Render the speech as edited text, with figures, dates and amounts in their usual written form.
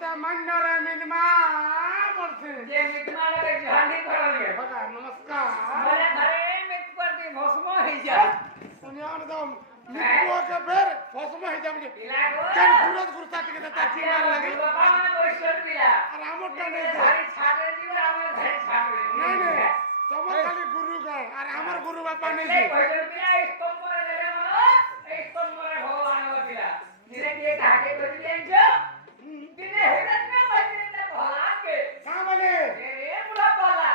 त्या मंडळा मिनमा बोलते जे मी तुम्हाला काही झाली करावी बघा नमस्कार मला घरे मी करते भस्म होई जा आणि आणदम निको के फेर फसम हे जा म्हणजे इलागो चल गुरत गुरता के ताची मार लागे बाबा मला पैसे दिला আর আমরটা নেই ঘরে ছাড়ে দিবা আমার ঘরে ছাড়বে নাই নাই তোমার খালি গুরু গায় আর আমার গুরু বাবা নেই এই ভজন পিলা এই স্তম্ভরে দেবে মানে এই স্তম্ভরে ভগবান দিলা নিরে দিয়ে কাকে করে দিলেন